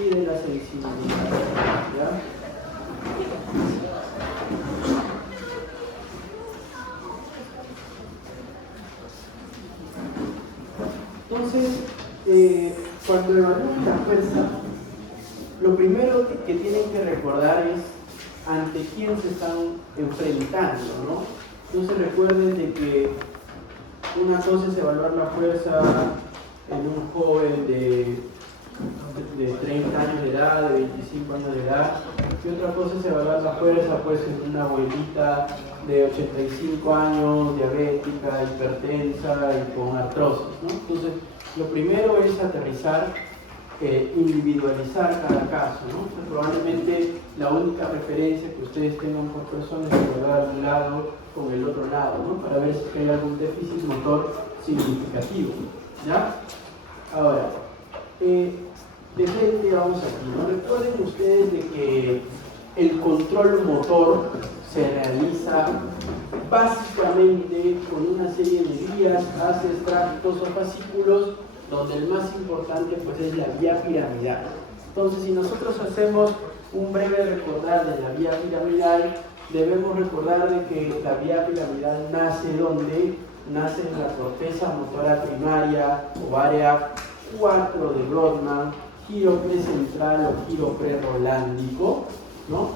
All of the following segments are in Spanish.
y de la sensibilidad, ¿ya? Entonces, cuando evalúan la fuerza, lo primero que tienen que recordar es ante quién se están enfrentando, ¿no? Entonces recuerden de que una cosa es evaluar la fuerza en un joven de 30 años de edad, de 25 años de edad, y otra cosa es evaluar la fuerza pues en una abuelita de 85 años, diabética, hipertensa y con artrosis, ¿no? Entonces, lo primero es aterrizar, individualizar cada caso, ¿no? Entonces, probablemente la única referencia que ustedes tengan por persona es evaluar un lado con el otro lado, ¿no? Para ver si hay algún déficit motor significativo, ¿ya? Ahora, de frente vamos aquí, ¿no? Recuerden ustedes de que el control motor se realiza básicamente con una serie de vías, haces, tractos o fascículos, donde el más importante pues es la vía piramidal. Entonces, si nosotros hacemos un breve recordar de la vía piramidal, debemos recordar de que la vía piramidal nace donde nace en la corteza motora primaria o área 4 de Brodmann, giro precentral o giro prerolándico, ¿no?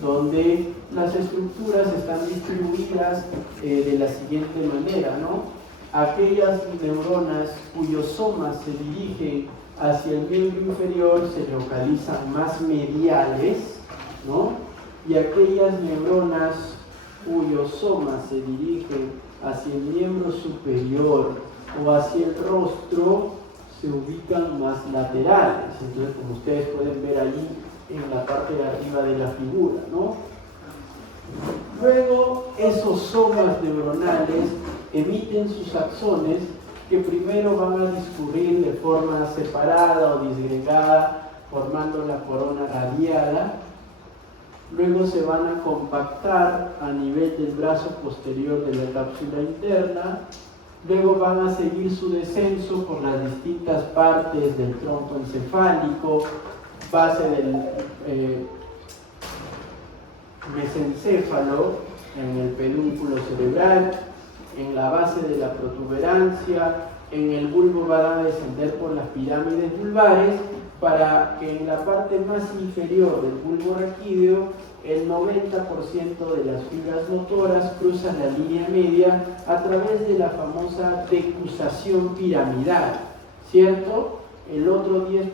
Donde las estructuras están distribuidas de la siguiente manera, ¿no? Aquellas neuronas cuyos somas se dirigen hacia el miembro inferior se localizan más mediales, ¿no? Y aquellas neuronas cuyos somas se dirigen hacia el miembro superior o hacia el rostro se ubican más laterales. Entonces, como ustedes pueden ver ahí en la parte de arriba de la figura, ¿no? Luego, esos somas neuronales emiten sus axones que primero van a discurrir de forma separada o disgregada, formando la corona radiada. Luego se van a compactar a nivel del brazo posterior de la cápsula interna. Luego van a seguir su descenso por las distintas partes del tronco encefálico, base del mesencéfalo, en el pedúnculo cerebral, en la base de la protuberancia, en el bulbo van a descender por las pirámides vulvares para que en la parte más inferior del bulbo raquídeo el 90% de las fibras motoras cruzan la línea media a través de la famosa decusación piramidal, ¿cierto? El otro 10%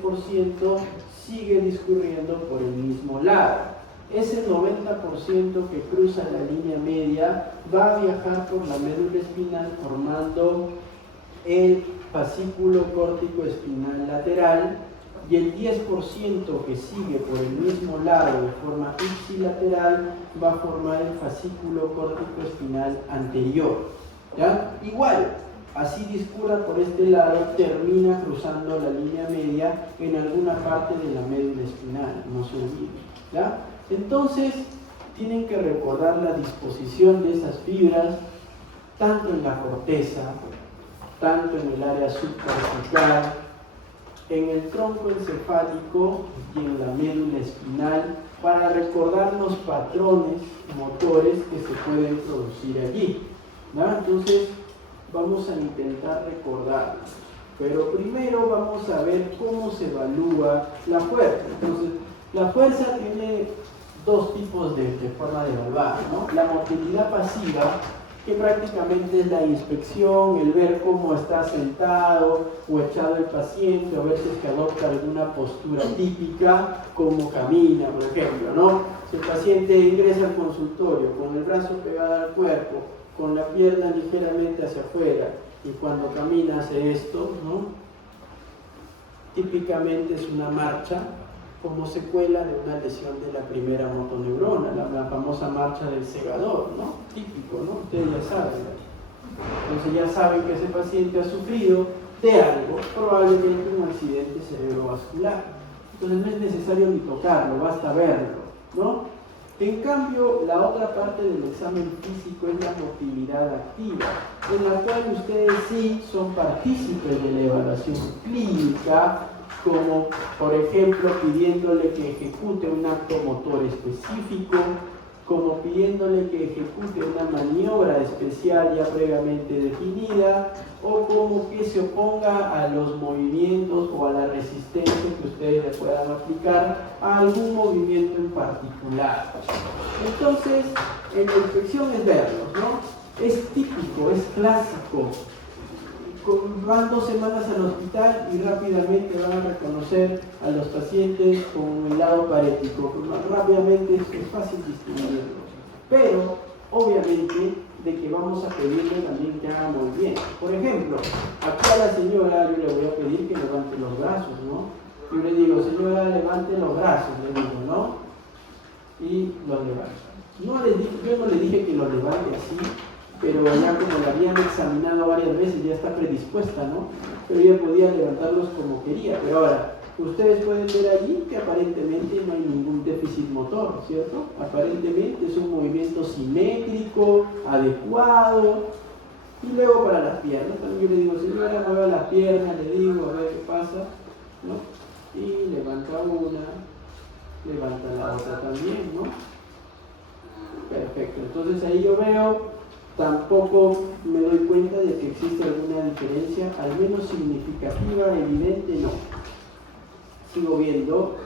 sigue discurriendo por el mismo lado. Ese 90% que cruza la línea media va a viajar por la médula espinal formando el fascículo córtico espinal lateral, y el 10% que sigue por el mismo lado de forma ipsilateral va a formar el fascículo córtico espinal anterior, ¿ya? Igual, así discurra por este lado, termina cruzando la línea media en alguna parte de la médula espinal, no se olviden, ¿ya? Entonces, tienen que recordar la disposición de esas fibras, tanto en la corteza, tanto en el área subcortical, en el tronco encefálico y en la médula espinal, para recordar los patrones motores que se pueden producir allí, ¿no? Entonces, vamos a intentar recordarlos. Pero primero vamos a ver cómo se evalúa la fuerza. Entonces, la fuerza tiene dos tipos de forma de evaluar, ¿no? La motilidad pasiva, que prácticamente es la inspección, el ver cómo está sentado o echado el paciente, o ver si es que adopta alguna postura típica, cómo camina, por ejemplo, ¿no? Si el paciente ingresa al consultorio con el brazo pegado al cuerpo, con la pierna ligeramente hacia afuera, y cuando camina hace esto, ¿no? Típicamente es una marcha como secuela de una lesión de la primera motoneurona, la famosa marcha del segador, ¿no? Típico, ¿no? Ustedes ya saben. Entonces ya saben que ese paciente ha sufrido de algo, probablemente un accidente cerebrovascular. Entonces no es necesario ni tocarlo, basta verlo, ¿no? En cambio, la otra parte del examen físico es la motilidad activa, en la cual ustedes sí son partícipes de la evaluación clínica, como por ejemplo pidiéndole que ejecute un acto motor específico, como pidiéndole que ejecute una maniobra especial ya previamente definida, o como que se oponga a los movimientos o a la resistencia que ustedes le puedan aplicar a algún movimiento en particular. Entonces, en la inspección es verlos, ¿no? Es típico, es clásico. Van 2 semanas al hospital y rápidamente van a reconocer a los pacientes con el lado parético. Rápidamente es fácil distinguirlos. Pero, obviamente, de que vamos a pedirle también que haga muy bien. Por ejemplo, aquí a la señora yo le voy a pedir que levante los brazos, ¿no? Yo le digo, señora, levante los brazos, le digo, ¿no? Y los levanta. Yo no le dije que los levante así, pero ya como la habían examinado varias veces, ya está predispuesta, ¿no? Pero ella podía levantarlos como quería. Pero ahora, ustedes pueden ver allí que aparentemente no hay ningún déficit motor, ¿cierto? Aparentemente es un movimiento simétrico, adecuado. Y luego para las piernas, también yo le digo, señora, mueva las piernas, le digo, a ver qué pasa, ¿no? Y levanta una, levanta la otra también, ¿no? Perfecto, entonces ahí yo veo, tampoco me doy cuenta de que existe alguna diferencia, al menos significativa, evidente, no. Sigo viendo,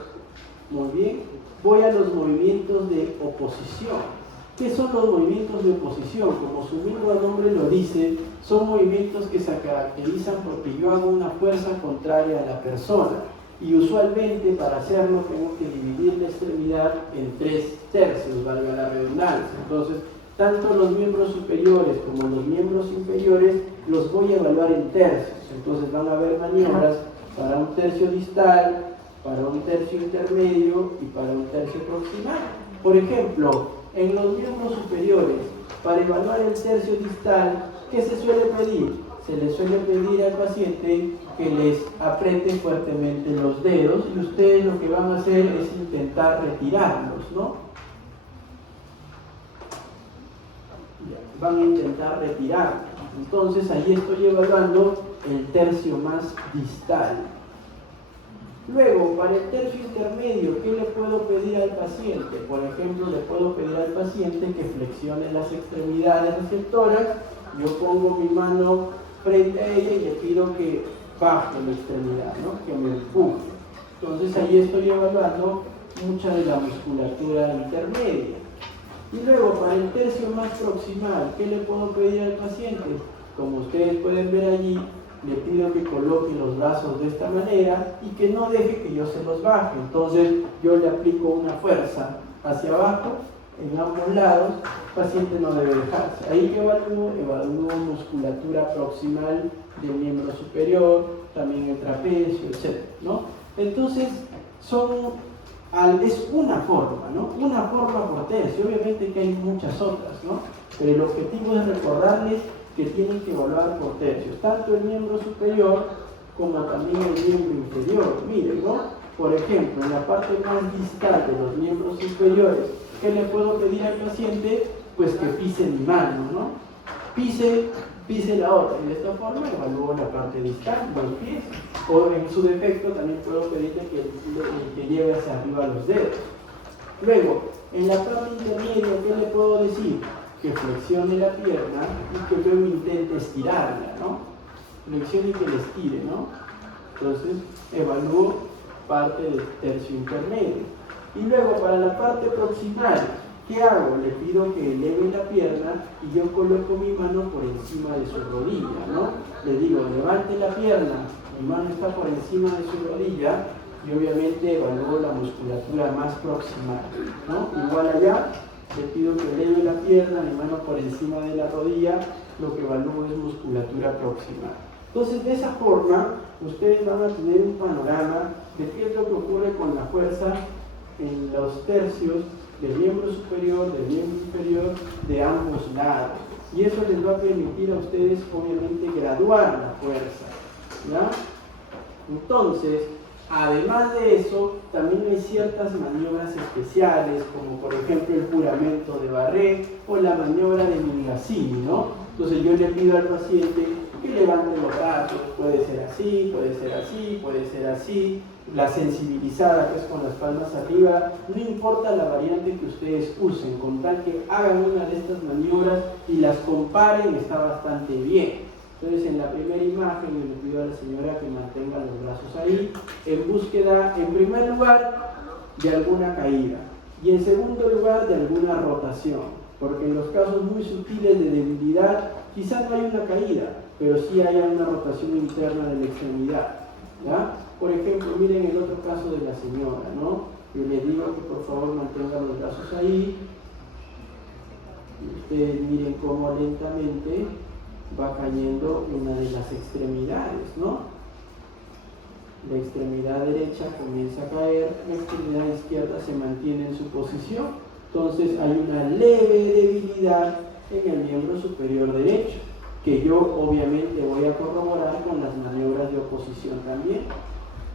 muy bien. Voy a los movimientos de oposición. ¿Qué son los movimientos de oposición? Como su mismo nombre lo dice, son movimientos que se caracterizan porque yo hago una fuerza contraria a la persona. Y usualmente para hacerlo tengo que dividir la extremidad en 3/3, valga la redundancia. Entonces, tanto los miembros superiores como los miembros inferiores los voy a evaluar en tercios. Entonces van a haber maniobras para un tercio distal, para un tercio intermedio y para un tercio proximal. Por ejemplo, en los miembros superiores, para evaluar el tercio distal, ¿qué se suele pedir? Se le suele pedir al paciente que les apriete fuertemente los dedos y ustedes lo que van a hacer es intentar retirarlos, ¿no? Van a intentar retirarlos. Entonces ahí estoy evaluando el tercio más distal. Luego, para el tercio intermedio, ¿qué le puedo pedir al paciente? Por ejemplo, le puedo pedir al paciente que flexione las extremidades hacia el tórax. Yo pongo mi mano frente a ella y le pido que baje la extremidad, ¿no? Que me empuje. Entonces ahí estoy evaluando mucha de la musculatura intermedia. Y luego, para el tercio más proximal, ¿qué le puedo pedir al paciente? Como ustedes pueden ver allí, le pido que coloque los brazos de esta manera y que no deje que yo se los baje. Entonces yo le aplico una fuerza hacia abajo, en ambos lados, el paciente no debe dejarse. Ahí yo evalúo musculatura proximal del miembro superior, también el trapecio, etc., ¿no? Entonces es una forma, ¿no? Una forma por tercio. Obviamente que hay muchas otras, ¿no? Pero el objetivo es recordarles que tienen que evaluar por tercios, tanto el miembro superior como también el miembro inferior. Miren, ¿no? Por ejemplo, en la parte más distal de los miembros inferiores, ¿qué le puedo pedir al paciente? Pues que pise mi mano, ¿no? Pise la otra, y de esta forma evalúo la parte distal, los pies, o en su defecto también puedo pedirle que lleve hacia arriba los dedos. Luego, en la parte intermedia, ¿qué le puedo decir? Que flexione la pierna y que luego intente estirarla, ¿no? Flexione y que la estire, ¿no? Entonces, evalúo parte del tercio intermedio. Y luego, para la parte proximal, ¿qué hago? Le pido que eleve la pierna y yo coloco mi mano por encima de su rodilla, ¿no? Le digo, levante la pierna, mi mano está por encima de su rodilla y obviamente evalúo la musculatura más proximal, ¿no? Igual allá, le pido que eleve la pierna, mi mano por encima de la rodilla, lo que evalúo es musculatura proximal. Entonces, de esa forma, ustedes van a tener un panorama de qué es lo que ocurre con la fuerza en los tercios del miembro superior, del miembro inferior, de ambos lados. Y eso les va a permitir a ustedes, obviamente, graduar la fuerza, ¿ya? Entonces, además de eso, también hay ciertas maniobras especiales, como por ejemplo el juramento de Barré o la maniobra de Mingasini, ¿no? Entonces yo le pido al paciente que levante los brazos, puede ser así, puede ser así, puede ser así, la sensibilizada pues con las palmas arriba, no importa la variante que ustedes usen, con tal que hagan una de estas maniobras y las comparen, está bastante bien. Entonces en la primera imagen yo le pido a la señora que mantenga los brazos ahí, en búsqueda, en primer lugar, de alguna caída, y en segundo lugar de alguna rotación, porque en los casos muy sutiles de debilidad quizás no hay una caída, pero sí haya una rotación interna de la extremidad, ¿ya? Por ejemplo, miren el otro caso de la señora, ¿no? Yo le digo que por favor mantenga los brazos ahí, y ustedes miren cómo lentamente va cayendo una de las extremidades, ¿no? La extremidad derecha comienza a caer, la extremidad izquierda se mantiene en su posición, entonces hay una leve debilidad en el miembro superior derecho, que yo obviamente voy a corroborar con las maniobras de oposición también.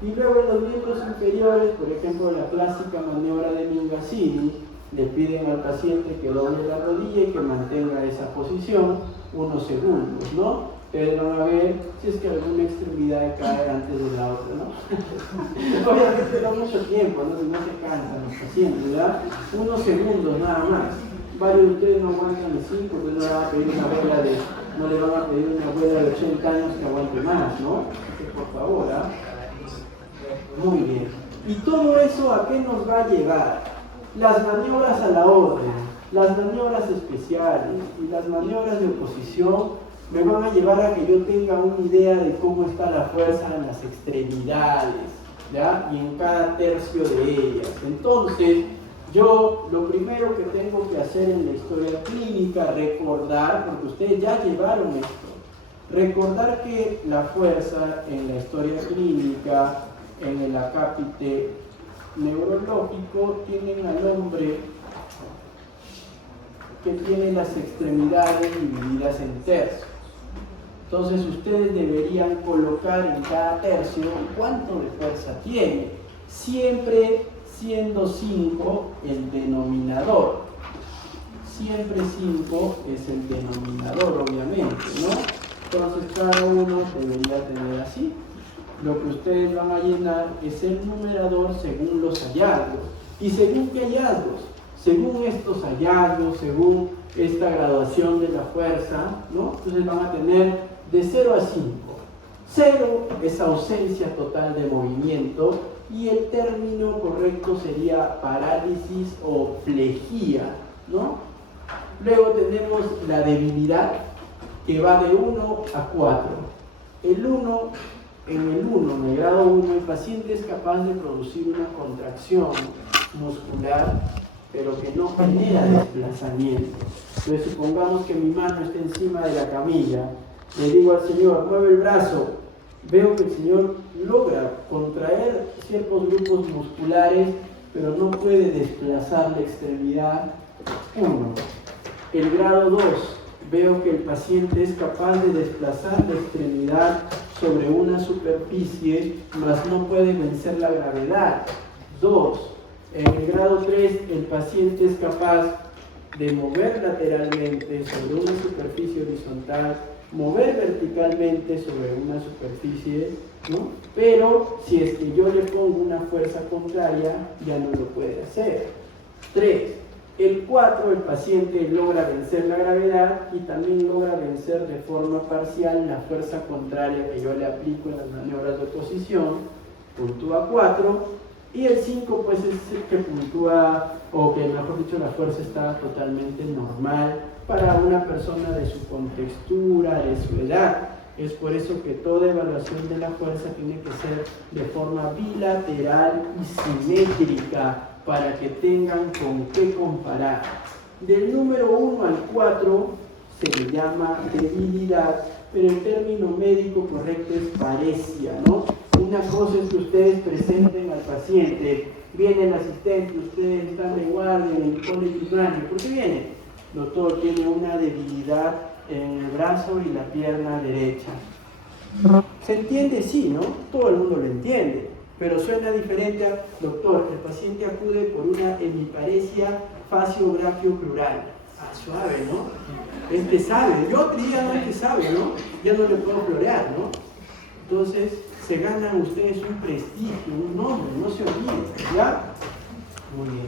Y luego en los miembros inferiores, por ejemplo la clásica maniobra de Mingasini, le piden al paciente que doble la rodilla y que mantenga esa posición unos segundos, ¿no? Ustedes van a ver si es que alguna extremidad cae antes de la otra, ¿no? Obviamente no mucho tiempo, ¿no? Si no se cansan los pacientes, ¿verdad? Unos segundos nada más. Varios de ustedes no aguantan de 5, pues no le van a pedir una abuela de, no le van a pedir una abuela de 80 años que aguante más, ¿no? Que por favor, ¿ah? Muy bien. ¿Y todo eso a qué nos va a llevar? Las maniobras a la orden, las maniobras especiales y las maniobras de oposición me van a llevar a que yo tenga una idea de cómo está la fuerza en las extremidades, ¿ya? Y en cada tercio de ellas. Entonces, yo lo primero que tengo que hacer en la historia clínica, recordar, porque ustedes ya llevaron esto, recordar que la fuerza en la historia clínica, en el acápite neurológico, tienen al hombre que tiene las extremidades divididas en tercios. Entonces ustedes deberían colocar en cada tercio cuánto de fuerza tiene, siempre siendo 5 el denominador. Siempre 5 es el denominador, obviamente, ¿no? Entonces cada uno debería tener así. Lo que ustedes van a llenar es el numerador según los hallazgos. ¿Y según qué hallazgos? Según estos hallazgos, según esta graduación de la fuerza, ¿no? Entonces van a tener de 0 a 5. 0 es ausencia total de movimiento y el término correcto sería parálisis o plejía, ¿no? Luego tenemos la debilidad que va de 1 a 4. El 1, en el grado 1, el paciente es capaz de producir una contracción muscular, pero que no genera desplazamiento. Entonces supongamos que mi mano está encima de la camilla, le digo al señor, mueve el brazo, veo que el señor logra contraer ciertos grupos musculares, pero no puede desplazar la extremidad 1. El grado 2, veo que el paciente es capaz de desplazar la extremidad sobre una superficie, mas no puede vencer la gravedad. 2. En el grado 3, el paciente es capaz de mover lateralmente sobre una superficie horizontal, mover verticalmente sobre una superficie, ¿no? Pero si es que yo le pongo una fuerza contraria, ya no lo puede hacer. 3. El 4, el paciente logra vencer la gravedad y también logra vencer de forma parcial la fuerza contraria que yo le aplico en las maniobras de oposición, puntúa 4. Y el 5 pues es el que puntúa, o que mejor dicho la fuerza está totalmente normal para una persona de su contextura, de su edad. Es por eso que toda evaluación de la fuerza tiene que ser de forma bilateral y simétrica para que tengan con qué comparar. Del número 1 al 4 se le llama debilidad, pero el término médico correcto es paresia, ¿no? Una cosa es que ustedes presenten al paciente, viene el asistente, ustedes están de guardia en el poliprimario, ¿por qué viene? Doctor, tiene una debilidad en el brazo y la pierna derecha. ¿Se entiende? Sí, ¿no? Todo el mundo lo entiende, pero suena diferente a, doctor, el paciente acude por una hemiparesia facio-brachio-crural. Suave, ¿no? Este sabe, yo diría no, este sabe, ¿no? Ya no le puedo florear, ¿no? Entonces, se ganan ustedes un prestigio, un nombre, no se olviden, ¿ya? Muy bien,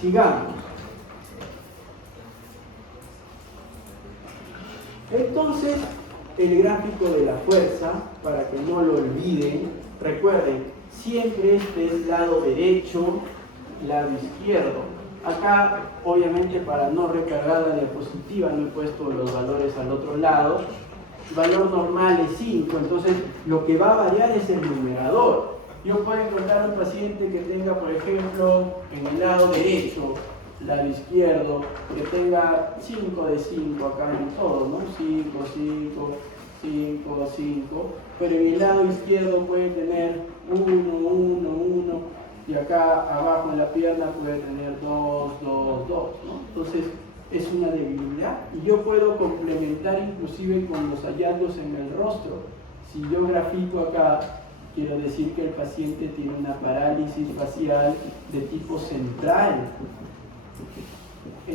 sigamos. Entonces, el gráfico de la fuerza, para que no lo olviden, recuerden, siempre este es lado derecho, lado izquierdo. Acá, obviamente, para no recargar la diapositiva, no he puesto los valores al otro lado. El valor normal es 5, entonces lo que va a variar es el numerador. Yo puedo encontrar un paciente que tenga, por ejemplo, en el lado derecho, lado izquierdo, que tenga 5 de 5 acá en todo, ¿no? 5, 5, 5, 5, pero en el lado izquierdo puede tener 1, 1, 1, y acá abajo en la pierna puede tener 2, 2, 2, ¿no? Entonces es una debilidad y yo puedo complementar inclusive con los hallazgos en el rostro. Si yo grafico acá, quiero decir que el paciente tiene una parálisis facial de tipo central.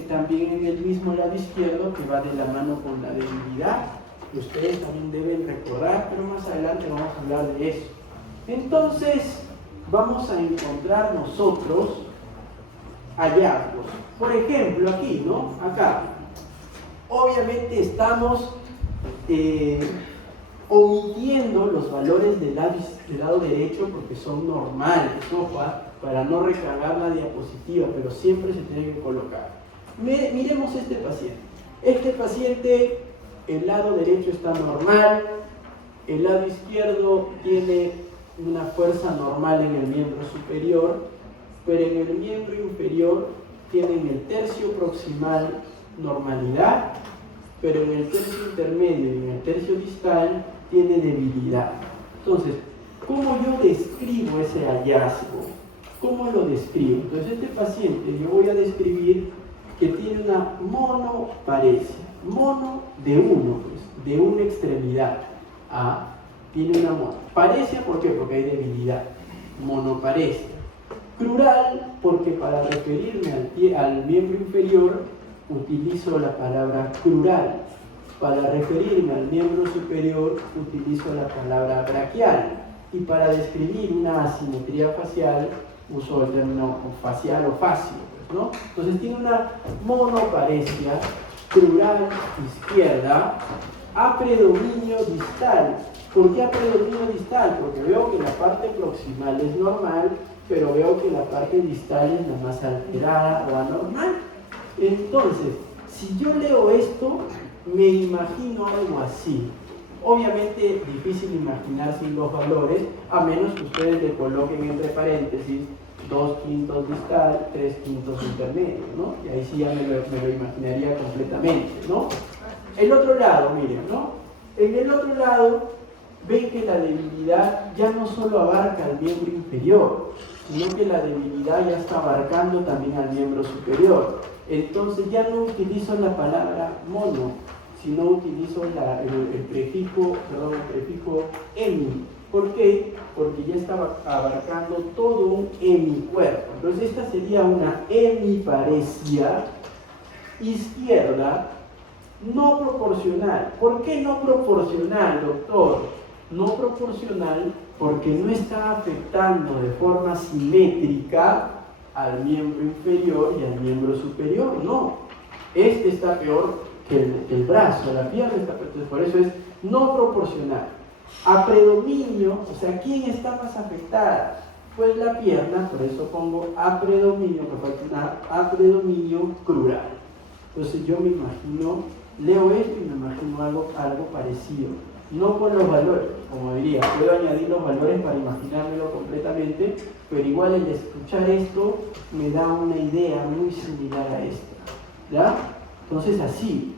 También en el mismo lado izquierdo que va de la mano con la debilidad, que ustedes también deben recordar, pero más adelante vamos a hablar de eso. Entonces, vamos a encontrar nosotros hallazgos. Por ejemplo, aquí, ¿no? Acá. Obviamente estamos omitiendo los valores del lado derecho porque son normales, ojo, para no recargar la diapositiva, pero siempre se tiene que colocar. Miremos este paciente. Este paciente, el lado derecho está normal, el lado izquierdo tiene una fuerza normal en el miembro superior, pero en el miembro inferior tienen el tercio proximal normalidad, pero en el tercio intermedio y en el tercio distal tiene debilidad. Entonces, ¿cómo yo describo ese hallazgo? ¿Cómo lo describo? Entonces, este paciente yo voy a describir que tiene una monoparesia, mono de uno, pues, de una extremidad. Tiene una monoparesia, ¿por qué? Porque hay debilidad. Monoparesia. Crural, porque para referirme al miembro inferior utilizo la palabra crural. Para referirme al miembro superior utilizo la palabra braquial. Y para describir una asimetría facial uso el término facial o facio, ¿no? Entonces tiene una monoparesia crural izquierda a predominio distal. ¿Por qué a predominio distal? Porque veo que la parte proximal es normal, pero veo que la parte distal es la más alterada o anormal. Entonces, si yo leo esto, me imagino algo así. Obviamente difícil imaginar sin los valores, a menos que ustedes le coloquen entre paréntesis 2/5 distal, 3/5 intermedio, ¿no? Y ahí sí ya me lo imaginaría completamente, ¿no? El otro lado, miren, ¿no? En el otro lado, ven que la debilidad ya no solo abarca al miembro inferior, sino que la debilidad ya está abarcando también al miembro superior. Entonces ya no utilizo la palabra mono, sino utilizo el prefijo hemi. ¿Por qué? Porque ya estaba abarcando todo un hemicuerpo. Entonces esta sería una hemiparesia izquierda no proporcional. ¿Por qué no proporcional, doctor? No proporcional porque no está afectando de forma simétrica al miembro inferior y al miembro superior, no. Este está peor que el brazo, la pierna está peor, entonces por eso es no proporcional. A predominio, o sea, ¿quién está más afectada? Pues la pierna, por eso pongo a predominio, me falta una a predominio crural. Entonces yo me imagino, leo esto y me imagino algo parecido. No con los valores, como diría, puedo añadir los valores para imaginármelo completamente, pero igual el escuchar esto me da una idea muy similar a esta, ¿ya? Entonces así,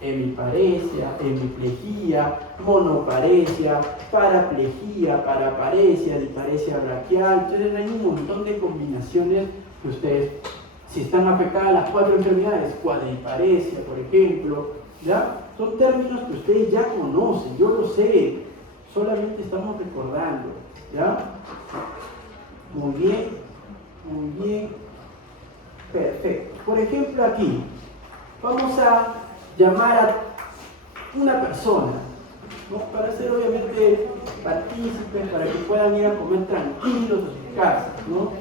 hemiparesia, hemiplegia, monoparesia, paraplegia, paraparesia, diparesia braquial. Entonces hay un montón de combinaciones que ustedes, si están afectadas las 4 enfermedades, cuadriparesia, por ejemplo, ¿ya? Son términos que ustedes ya conocen, yo lo sé, solamente estamos recordando, ¿ya? Muy bien, perfecto. Por ejemplo aquí, Vamos a llamar a una persona, ¿no? Para ser obviamente partícipes, para que puedan ir a comer tranquilos a sus casas, ¿no?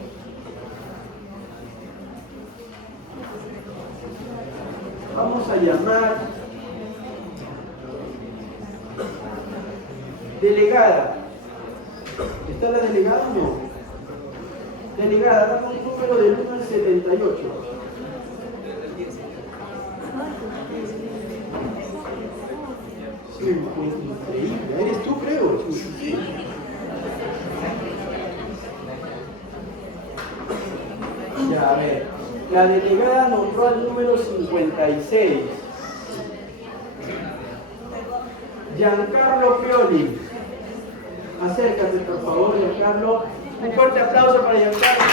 Vamos a llamar delegada. ¿Está la delegada o no? Delegada, dame un número del 1 al 78. Sí, increíble. ¿Eres tú, creo? Sí. Ya, a ver. La delegada nombró al número 56. Giancarlo Pioli. Acércate, por favor, Giancarlo. Un fuerte aplauso para Giancarlo.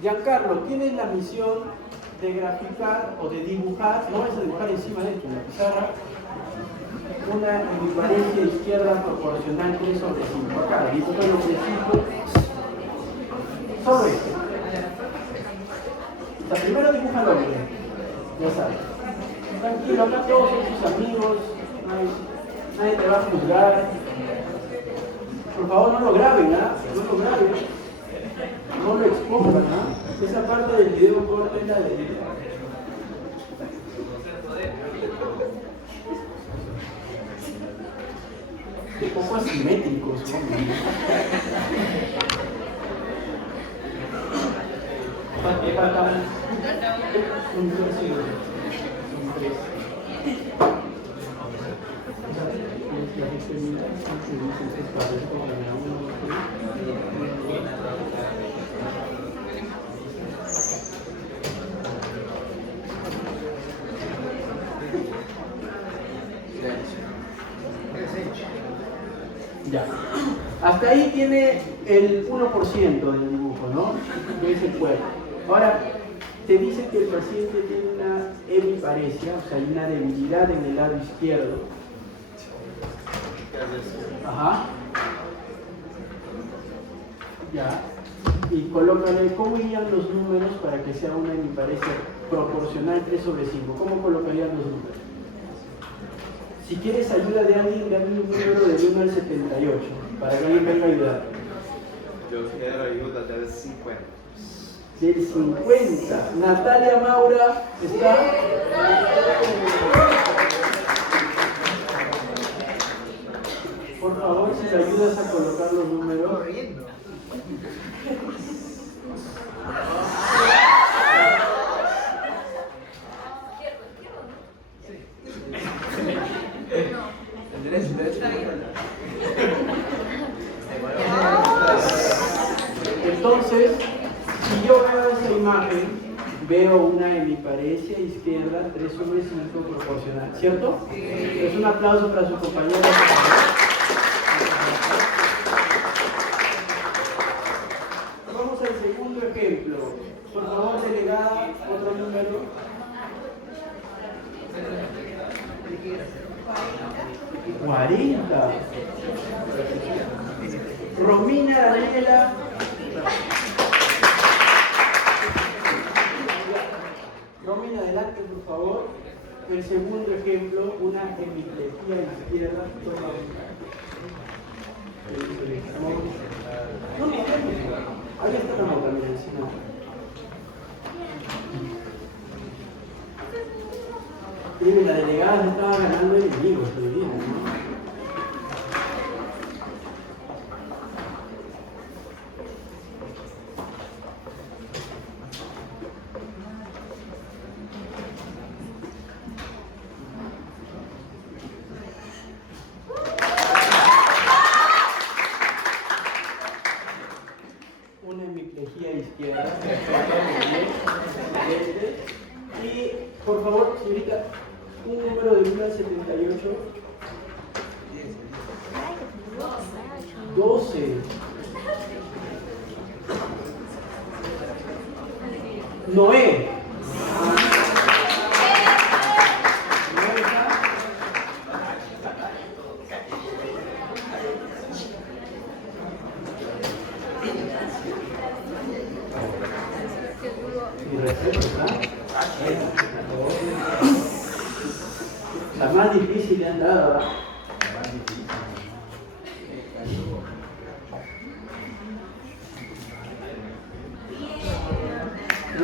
Giancarlo, tienes la misión de graficar o de dibujar, no vas a dibujar encima de esto en la pizarra, una equivalencia izquierda proporcional 3 sobre 5. Acá, dibujo lo preciso. Solo esto. O sea, primero dibuja el hombre. Ya sabes. Tranquilo, acá todos son tus amigos. Nadie te va a juzgar. Por favor, no lo graben, ¿ah? No lo graben. No lo expongan, ¿ah? Esa parte del video corta la de... Un poco asimétricos, ¿no? Falta un tercio. Son 3. Ya. Hasta ahí tiene el 1% del dibujo, ¿no? Que es el cuerpo. Ahora, te dice que el paciente tiene una hemiparesia, o sea, hay una debilidad en el lado izquierdo. Ajá. Ya. Y colócale, ¿cómo irían los números para que sea una hemiparesia proporcional 3 sobre 5? ¿Cómo colocarían los números? Si quieres ayuda de alguien, dame un número del 1 al 78, para que alguien venga a ayudar. Yo quiero ayuda del 50. Del 50. Natalia Maura está... Por favor, si me ayudas a colocar los números. Entonces, si yo veo esa imagen, veo una hemiparesia izquierda 3 sobre 5 proporcional, ¿cierto? Es un aplauso para su compañero. Vamos al segundo ejemplo. Por favor, delegada, otro número. 40. Romina Daniela. Romina, adelante, por favor. El segundo ejemplo, una hemiplejía izquierda. No, ahí está la nota, mira, encima. Miren, la delegada se estaba ganando enemigos, estoy viendo, ¿no? Una hemiplejía izquierda. Y, por favor, señorita, un número de 1 al 78. 12. Noé. La más difícil le han dado, ¿verdad?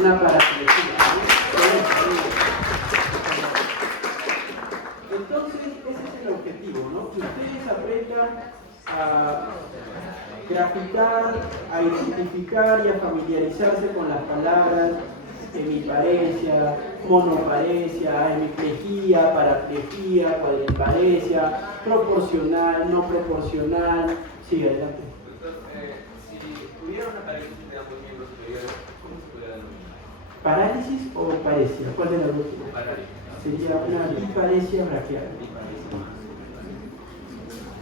Una paraplegia. Entonces, ese es el objetivo, ¿no? Que ustedes aprendan a graficar, a identificar y a familiarizarse con las palabras hemiparesia, monoparesia, hemiplejía, paraplejía, cuadriparesia, proporcional, no proporcional. Sí, adelante. Si hubiera una pareja de ambos miembros superiores, ¿cómo se puede denominar? ¿Parálisis o paresia? ¿Cuál de las dos? Sería una biparesia braquial.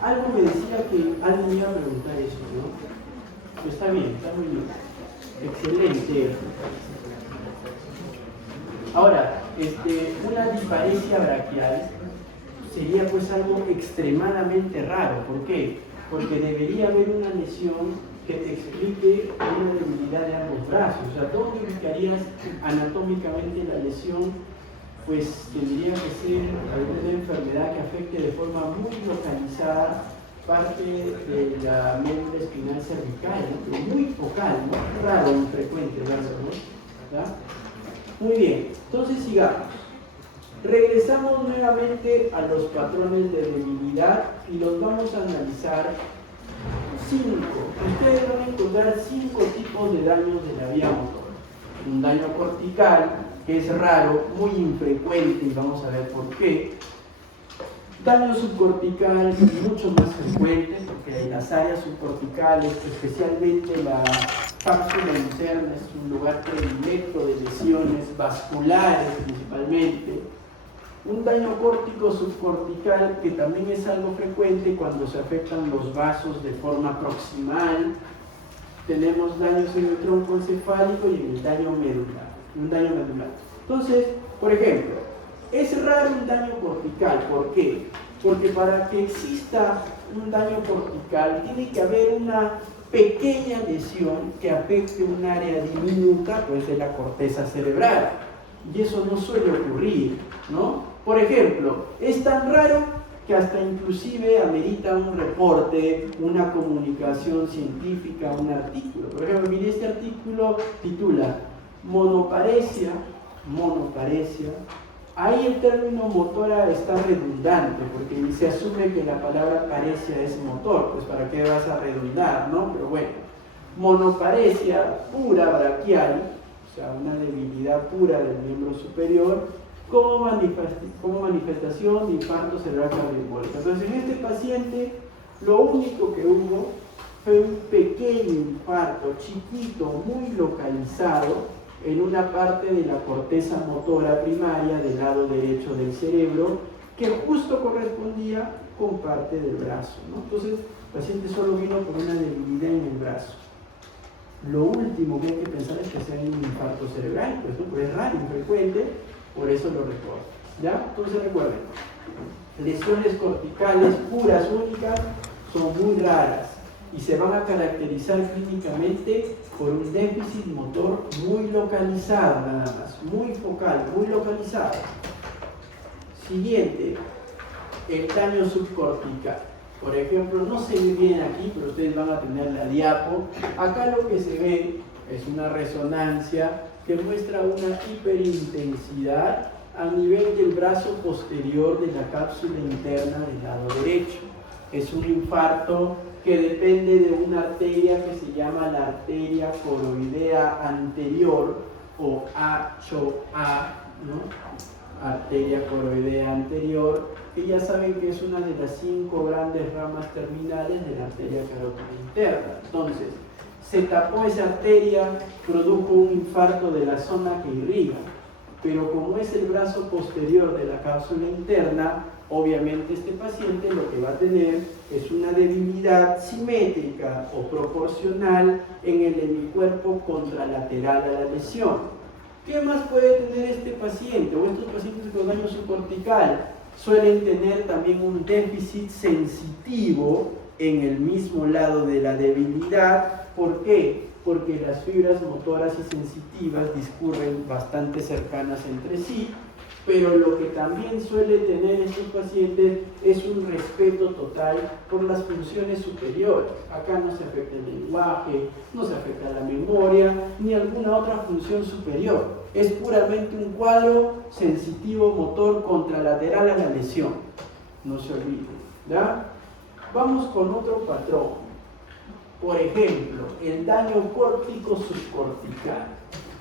Algo me decía que alguien iba a preguntar eso, ¿no? Está bien, está muy bien. Excelente. Ahora, una biparesia braquial sería pues algo extremadamente raro. ¿Por qué? Porque debería haber una lesión que te explique una debilidad de ambos brazos. O sea, ¿dónde ubicarías anatómicamente la lesión? Pues tendría que ser alguna enfermedad que afecte de forma muy localizada parte de la médula espinal cervical, ¿no? Pero muy focal, ¿no? Raro, infrecuente, ¿verdad? Muy bien, entonces sigamos. Regresamos nuevamente a los patrones de debilidad y los vamos a analizar 5. Ustedes van a encontrar 5 tipos de daños de la vía motora. Un daño cortical, que es raro, muy infrecuente, y vamos a ver por qué. Daño subcortical, mucho más frecuente, porque en las áreas subcorticales, especialmente la cápsula interna, es un lugar predilecto de lesiones vasculares principalmente. Un daño córtico subcortical, que también es algo frecuente cuando se afectan los vasos de forma proximal. Tenemos daños en el tronco encefálico y en el daño medular. Un daño medular. Entonces, por ejemplo, es raro un daño cortical. ¿Por qué? Porque para que exista un daño cortical tiene que haber una pequeña lesión que afecte un área diminuta, pues, de la corteza cerebral. Y eso no suele ocurrir, ¿no? Por ejemplo, es tan raro que hasta inclusive amerita un reporte, una comunicación científica, un artículo. Por ejemplo, mire, este artículo titula Monoparesia. Ahí el término motora está redundante, porque se asume que la palabra paresia es motor, pues ¿para qué vas a redundar, no? Pero bueno, monoparesia pura braquial, o sea, una debilidad pura del miembro superior, como manifestación de infarto cerebral cardioembólico. Entonces, en este paciente, lo único que hubo fue un pequeño infarto, chiquito, muy localizado, en una parte de la corteza motora primaria del lado derecho del cerebro, que justo correspondía con parte del brazo, ¿no? Entonces, el paciente solo vino por una debilidad en el brazo. Lo último que hay que pensar es que sea un infarto cerebral, pues, ¿no? Porque es raro, infrecuente, por eso lo recuerdo. ¿Ya? Entonces recuerden, lesiones corticales puras, únicas, son muy raras y se van a caracterizar clínicamente por un déficit motor muy localizado nada más, muy focal, muy localizado. Siguiente, el daño subcortical. Por ejemplo, no se ve bien aquí, pero ustedes van a tener la diapo. Acá lo que se ve es una resonancia que muestra una hiperintensidad a nivel del brazo posterior de la cápsula interna del lado derecho. Es un infarto que depende de una arteria que se llama la arteria coroidea anterior, o ACHO-A, ¿no? Arteria coroidea anterior, que ya saben que es una de las 5 grandes ramas terminales de la arteria carótida interna. Entonces, se tapó esa arteria, produjo un infarto de la zona que irriga, pero como es el brazo posterior de la cápsula interna, obviamente este paciente lo que va a tener es una debilidad simétrica o proporcional en el hemicuerpo contralateral a la lesión. ¿Qué más puede tener este paciente o estos pacientes con daño subcortical? Suelen tener también un déficit sensitivo en el mismo lado de la debilidad. ¿Por qué? porque las fibras motoras y sensitivas discurren bastante cercanas entre sí, pero lo que también suele tener estos pacientes es un respeto total por las funciones superiores. Acá no se afecta el lenguaje, no se afecta la memoria, ni alguna otra función superior. Es puramente un cuadro sensitivo motor contralateral a la lesión. No se olviden, ¿ya? Vamos con otro patrón. Por ejemplo, el daño córtico subcortical.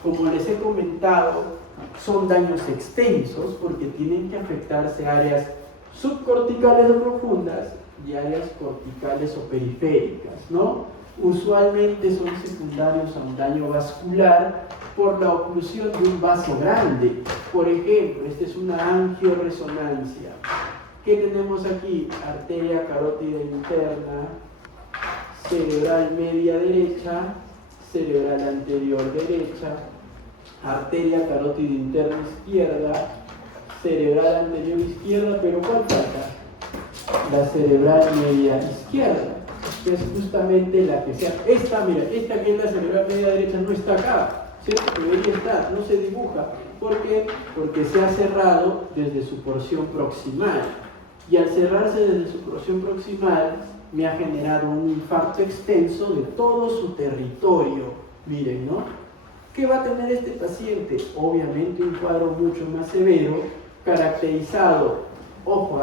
Como les he comentado, son daños extensos porque tienen que afectarse áreas subcorticales o profundas y áreas corticales o periféricas, ¿no? Usualmente son secundarios a un daño vascular por la oclusión de un vaso grande. Por ejemplo, esta es una angioresonancia. ¿Qué tenemos aquí? Arteria carótida interna, cerebral media derecha, cerebral anterior derecha, arteria carótida interna izquierda, cerebral anterior izquierda, pero ¿cuál falta? La cerebral media izquierda, que es justamente la que sea. Esta, mira, esta que es la cerebral media derecha no está acá, ¿cierto? Debería estar, no se dibuja. ¿Por qué? Porque se ha cerrado desde su porción proximal. Y al cerrarse desde su porción proximal, me ha generado un infarto extenso de todo su territorio. Miren, ¿no? ¿Qué va a tener este paciente? Obviamente un cuadro mucho más severo, caracterizado, ojo,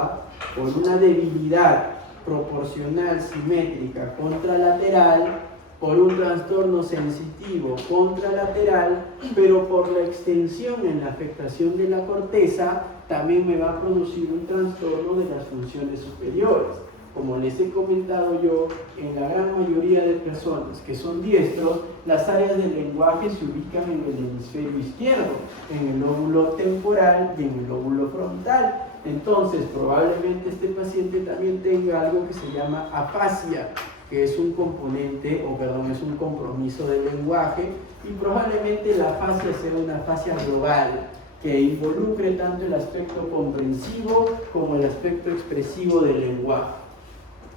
por una debilidad proporcional simétrica contralateral, por un trastorno sensitivo contralateral, pero por la extensión en la afectación de la corteza, también me va a producir un trastorno de las funciones superiores. Como les he comentado yo, en la gran mayoría de personas que son diestros, las áreas del lenguaje se ubican en el hemisferio izquierdo, en el lóbulo temporal y en el lóbulo frontal. Entonces, probablemente este paciente también tenga algo que se llama afasia, que es un componente, es un compromiso del lenguaje, y probablemente la afasia sea una afasia global, que involucre tanto el aspecto comprensivo como el aspecto expresivo del lenguaje.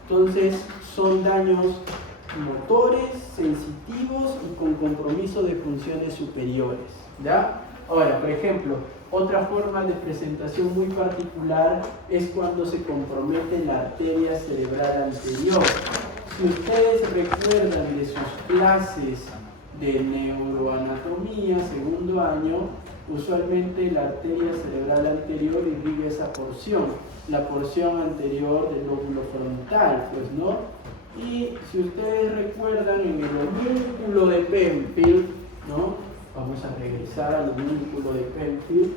Entonces, son daños motores, sensitivos y con compromiso de funciones superiores, ¿ya? Ahora, por ejemplo, otra forma de presentación muy particular es cuando se compromete la arteria cerebral anterior. Si ustedes recuerdan de sus clases de neuroanatomía, segundo año, usualmente la arteria cerebral anterior irriga esa porción, la porción anterior del lóbulo frontal, pues, ¿no? Y si ustedes recuerdan en el homúnculo de Penfield, ¿no? Vamos a regresar al homúnculo de Penfield.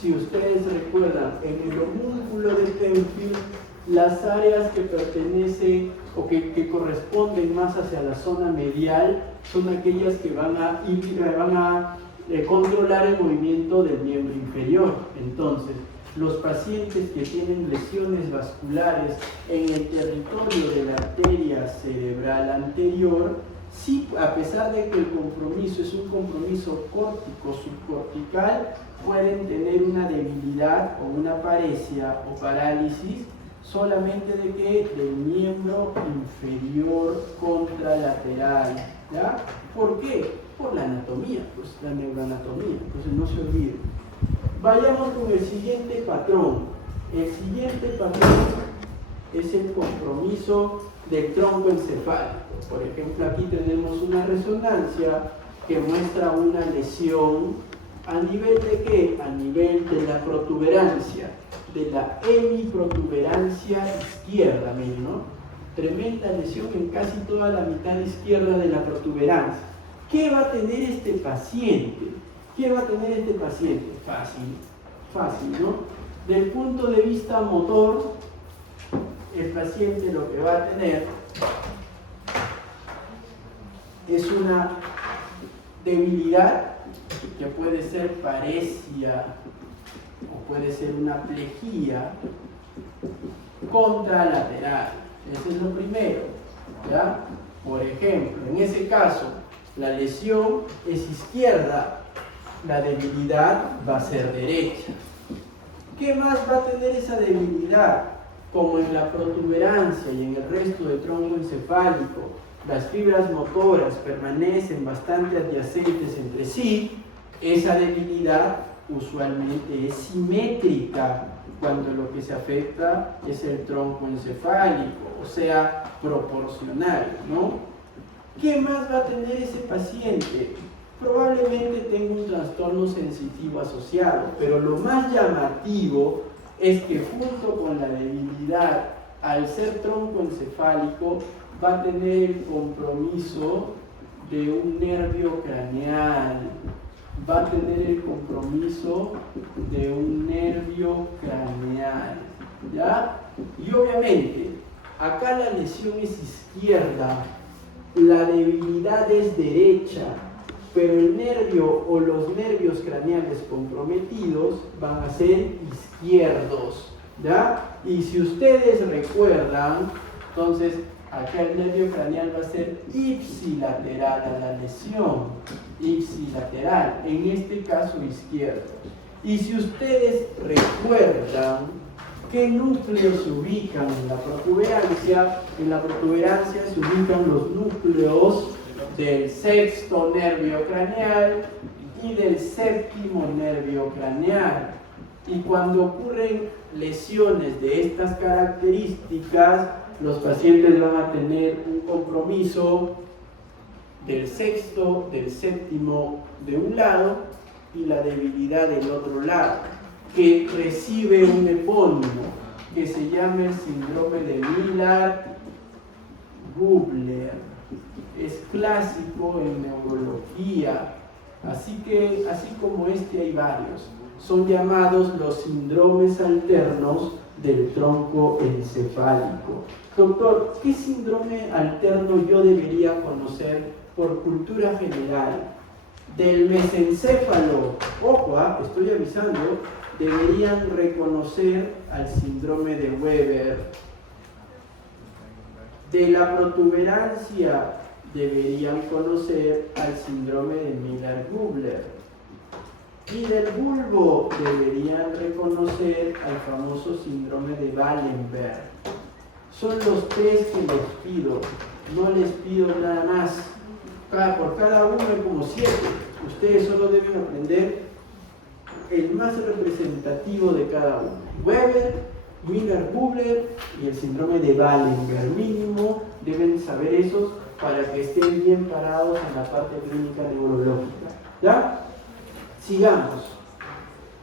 Si ustedes recuerdan, en el homúnculo de Penfield, las áreas que pertenecen o que corresponden más hacia la zona medial son aquellas que van a controlar el movimiento del miembro inferior. Entonces, los pacientes que tienen lesiones vasculares en el territorio de la arteria cerebral anterior, sí, a pesar de que el compromiso es un compromiso córtico-subcortical, pueden tener una debilidad o una paresia o parálisis solamente de que del miembro inferior contralateral, ¿ya? ¿Por qué? Por la anatomía, pues la neuroanatomía, entonces no se olviden. Vayamos con el siguiente patrón. El siguiente patrón es el compromiso del tronco encefálico. Por ejemplo, aquí tenemos una resonancia que muestra una lesión a nivel de ¿qué? A nivel de la protuberancia, de la hemiprotuberancia izquierda, miren, ¿no? Tremenda lesión en casi toda la mitad izquierda de la protuberancia. ¿Qué va a tener este paciente? ¿Qué va a tener este paciente? Fácil, ¿no? Del punto de vista motor, el paciente lo que va a tener es una debilidad que puede ser paresia o puede ser una plejía contralateral. Ese es lo primero, ¿ya? Por ejemplo, en ese caso, la lesión es izquierda, la debilidad va a ser derecha. ¿Qué más va a tener esa debilidad? como en la protuberancia y en el resto del tronco encefálico, las fibras motoras permanecen bastante adyacentes entre sí, esa debilidad usualmente es simétrica cuando lo que se afecta es el tronco encefálico, o sea, proporcional, ¿no? ¿Qué más va a tener ese paciente? Probablemente tenga un trastorno sensitivo asociado, pero lo más llamativo es que junto con la debilidad, al ser tronco encefálico, va a tener el compromiso de un nervio craneal, va a tener el compromiso de un nervio craneal, ¿ya? Y obviamente, acá la lesión es izquierda, la debilidad es derecha, pero el nervio o los nervios craneales comprometidos van a ser izquierdos, ¿ya? Y si ustedes recuerdan, entonces acá el nervio craneal va a ser ipsilateral a la lesión, ipsilateral, en este caso izquierdo. Y si ustedes recuerdan qué núcleos se ubican en la protuberancia se ubican los núcleos del sexto nervio craneal y del séptimo nervio craneal. Y cuando ocurren lesiones de estas características, los pacientes van a tener un compromiso del sexto, del séptimo de un lado y la debilidad del otro lado, que recibe un epónimo que se llama el síndrome de Miller-Gubler. Es clásico en neurología, así como este hay varios. Son llamados los síndromes alternos del tronco encefálico. Doctor, ¿qué síndrome alterno yo debería conocer por cultura general? Del mesencéfalo, ojo, estoy avisando, deberían reconocer al síndrome de Weber. De la protuberancia deberían conocer al síndrome de Miller-Gubler. Y del bulbo deberían reconocer al famoso síndrome de Wallenberg. Son los tres que les pido, no les pido nada más. Por cada uno hay como 7. Ustedes solo deben aprender el más representativo de cada uno. Weber, Miller-Gubler y el síndrome de Wallenberg. Mínimo deben saber esos para que estén bien parados en la parte clínica neurológica. ¿Ya? Sigamos.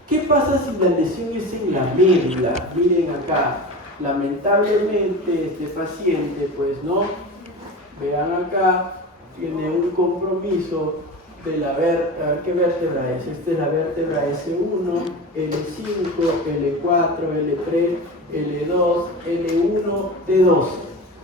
¿Qué pasa si la lesión es en la médula? Miren acá. Lamentablemente este paciente, pues no, vean acá, tiene un compromiso de la vértebra. A ver qué vértebra es. Esta es la vértebra S1, L5, L4, L3, L2, L1, T12.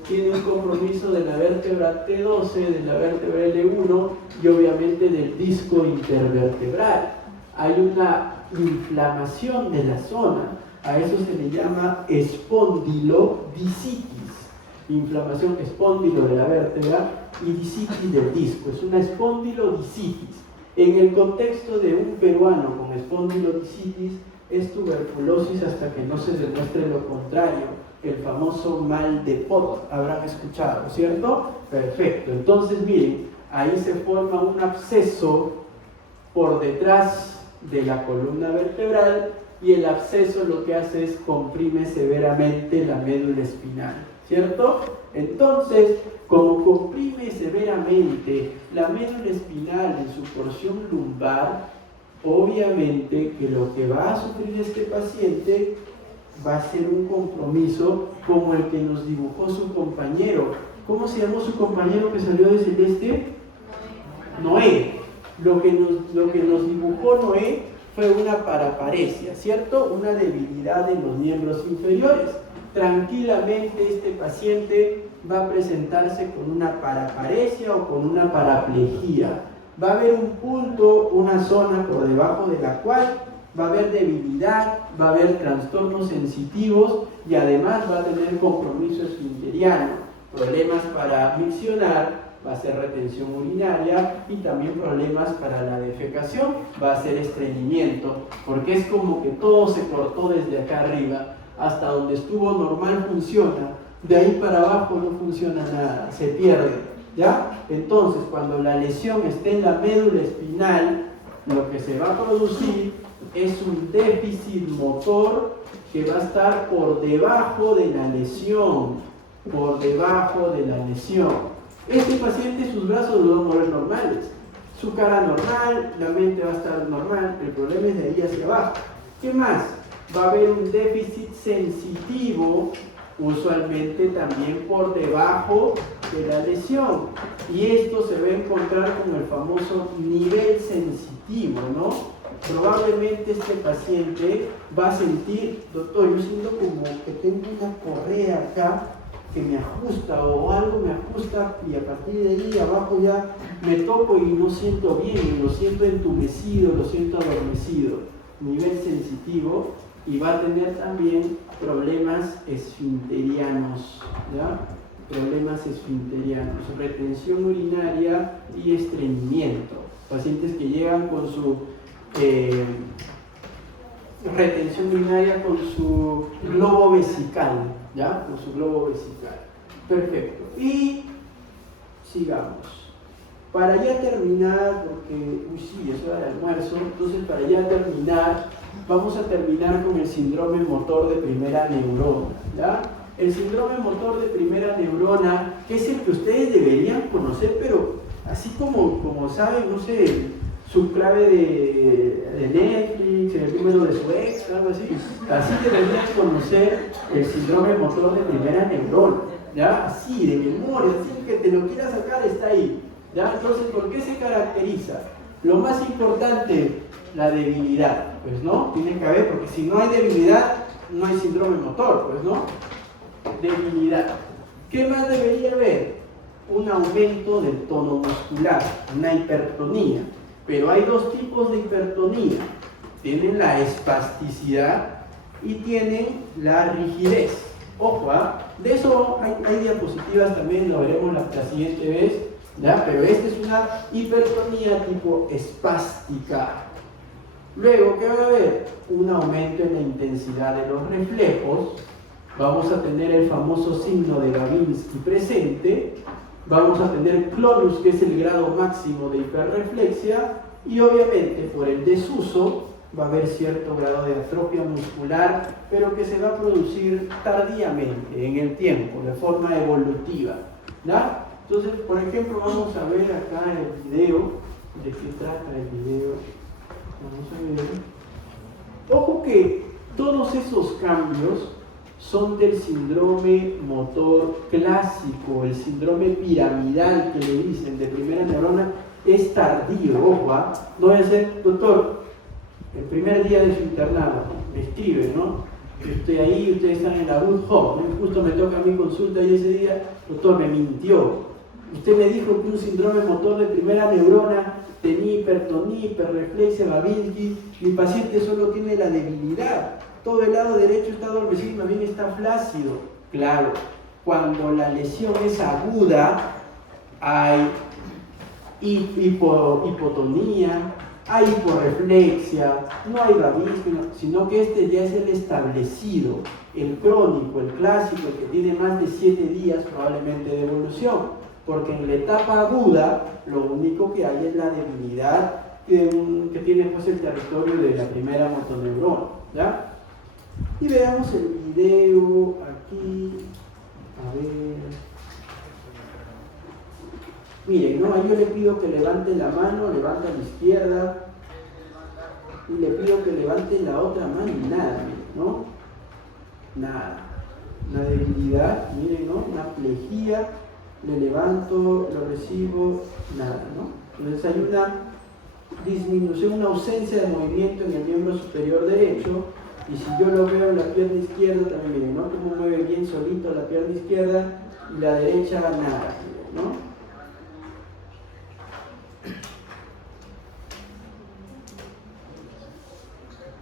Tiene un compromiso de la vértebra T12, de la vértebra L1 y obviamente del disco intervertebral. Hay una inflamación de la zona, a eso se le llama espondilodisitis. Inflamación espóndilo de la vértebra y disitis del disco, es una espondilodisitis. En el contexto de un peruano con espondilodisitis es tuberculosis hasta que no se demuestre lo contrario, el famoso mal de Pot, habrán escuchado, ¿cierto? Perfecto, entonces miren, ahí se forma un absceso por detrás de la columna vertebral y el absceso lo que hace es comprime severamente la médula espinal, ¿cierto? Entonces, como comprime severamente la médula espinal en su porción lumbar, obviamente que lo que va a sufrir este paciente va a ser un compromiso como el que nos dibujó su compañero. ¿Cómo se llamó su compañero que salió de celeste? Noé. Lo que nos dibujó Noé fue una paraparesia, ¿cierto? Una debilidad en los miembros inferiores. Tranquilamente este paciente va a presentarse con una paraparesia o con una paraplegia. Va a haber un punto, una zona por debajo de la cual va a haber debilidad, va a haber trastornos sensitivos y además va a tener compromiso esfinteriano, problemas para miccionar, va a ser retención urinaria y también problemas para la defecación, va a ser estreñimiento, porque es como que todo se cortó desde acá arriba. hasta donde estuvo normal funciona, de ahí para abajo no funciona nada, se pierde, ¿ya? Entonces, cuando la lesión esté en la médula espinal, lo que se va a producir es un déficit motor que va a estar por debajo de la lesión, por debajo de la lesión. Este paciente, sus brazos los va a mover normales, su cara normal, la mente va a estar normal, el problema es de ahí hacia abajo. ¿Qué más? Va a haber un déficit sensitivo, usualmente también por debajo de la lesión. Y esto se va a encontrar con el famoso nivel sensitivo, ¿no? Probablemente este paciente va a sentir, doctor, yo siento como que tengo una correa acá que me ajusta o algo me ajusta y a partir de ahí abajo ya me toco y no siento bien, lo siento entumecido, lo siento adormecido. Nivel sensitivo, y va a tener también problemas esfinterianos, ¿ya? Problemas esfinterianos, retención urinaria y estreñimiento. Pacientes que llegan con su retención urinaria con su globo vesical, ¿ya? Con su globo vesical. Perfecto. Y sigamos. Para ya terminar, porque, sí, es hora de almuerzo, entonces para ya terminar, vamos a terminar con el síndrome motor de primera neurona, ¿ya? El síndrome motor de primera neurona, que es el que ustedes deberían conocer, pero así como saben, no sé, su clave de Netflix, el número de su ex, algo así, así deberían conocer el síndrome motor de primera neurona, ¿ya? Así, de memoria, así que te lo quieras sacar, está ahí. ¿Ya? Entonces, ¿por qué se caracteriza? Lo más importante, la debilidad, pues no, tiene que haber, porque si no hay debilidad, no hay síndrome motor, pues no, debilidad. ¿Qué más debería haber? Un aumento del tono muscular, una hipertonía, pero hay dos tipos de hipertonía, tienen la espasticidad y tienen la rigidez. Ojo, de eso hay diapositivas también, lo veremos la siguiente vez. ¿Ya? Pero esta es una hipertonía tipo espástica. Luego, ¿qué va a haber? Un aumento en la intensidad de los reflejos. Vamos a tener el famoso signo de Babinski presente. Vamos a tener clonus, que es el grado máximo de hiperreflexia. Y obviamente, por el desuso, va a haber cierto grado de atrofia muscular, pero que se va a producir tardíamente, en el tiempo, de forma evolutiva. ¿Ya? Entonces, por ejemplo, vamos a ver acá el video. ¿De qué trata el video? Vamos a ver. Ojo que todos esos cambios son del síndrome motor clásico, el síndrome piramidal que le dicen de primera neurona es tardío. Ojo, no voy a ser, doctor, el primer día de su internado, me escribe, ¿no? Yo estoy ahí, ustedes están en la Good Hope, ¿no? Justo me toca mi consulta y ese día, doctor, me mintió. Usted me dijo que un síndrome motor de primera neurona tenía hipertonía, hiperreflexia, Babinski. Mi paciente solo tiene la debilidad. Todo el lado derecho está adormecido y más bien está flácido. Claro, cuando la lesión es aguda, hay hipotonía, hay hiporreflexia, no hay Babinski, sino que este ya es el establecido, el crónico, el clásico, el que tiene más de 7 días probablemente de evolución. Porque en la etapa aguda, lo único que hay es la debilidad que tiene pues el territorio de la primera motoneurona, ¿ya? Y veamos el video aquí, a ver. Miren, ¿no? Ahí yo le pido que levante la mano, levanta a la izquierda, y le pido que levante la otra mano y nada, ¿no? Nada. Una debilidad, miren, ¿no? Una plejía. Le levanto, lo recibo, nada, ¿no? Entonces hay una disminución, una ausencia de movimiento en el miembro superior derecho, y si yo lo veo en la pierna izquierda, también miren, ¿no? Cómo mueve bien solito la pierna izquierda y la derecha nada, ¿no?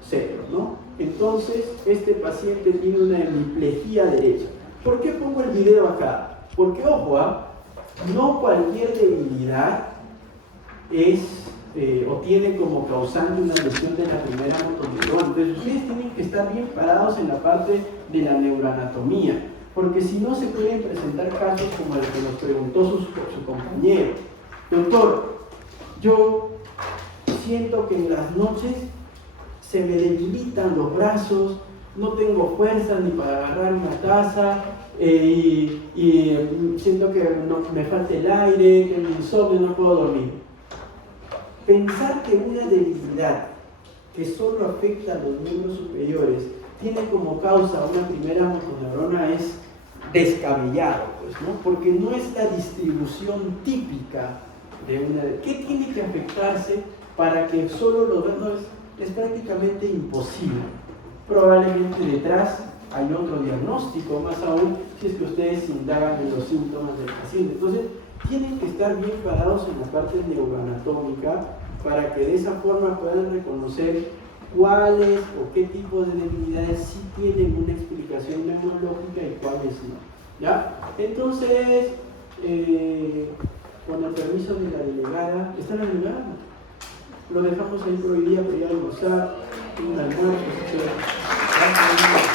Cero, ¿no? Entonces, este paciente tiene una hemiplejía derecha. ¿Por qué pongo el video acá? Porque, ojo, no cualquier debilidad es o tiene como causante una lesión de la primera motoneurona. Entonces ustedes tienen que estar bien parados en la parte de la neuroanatomía, porque si no se pueden presentar casos como el que nos preguntó su compañero. Doctor, yo siento que en las noches se me debilitan los brazos, no tengo fuerza ni para agarrar una taza, y siento que me falta el aire, que me insomnio, no puedo dormir. Pensar que una debilidad que solo afecta a los miembros superiores tiene como causa una primera motoneurona es descabellado, pues, ¿no? Porque no es la distribución típica de una... ¿Qué tiene que afectarse para que solo lo vean? No, es prácticamente imposible. Probablemente detrás hay otro diagnóstico, más aún si es que ustedes indagan en los síntomas del paciente. Entonces, tienen que estar bien parados en la parte neuroanatómica para que de esa forma puedan reconocer cuáles o qué tipo de debilidades sí tienen una explicación neurológica y cuáles no. ¿Ya? Entonces, con el permiso de la delegada, ¿está la delegada? Lo dejamos ahí por hoy día para ir a almorzar, un almuerzo, etc.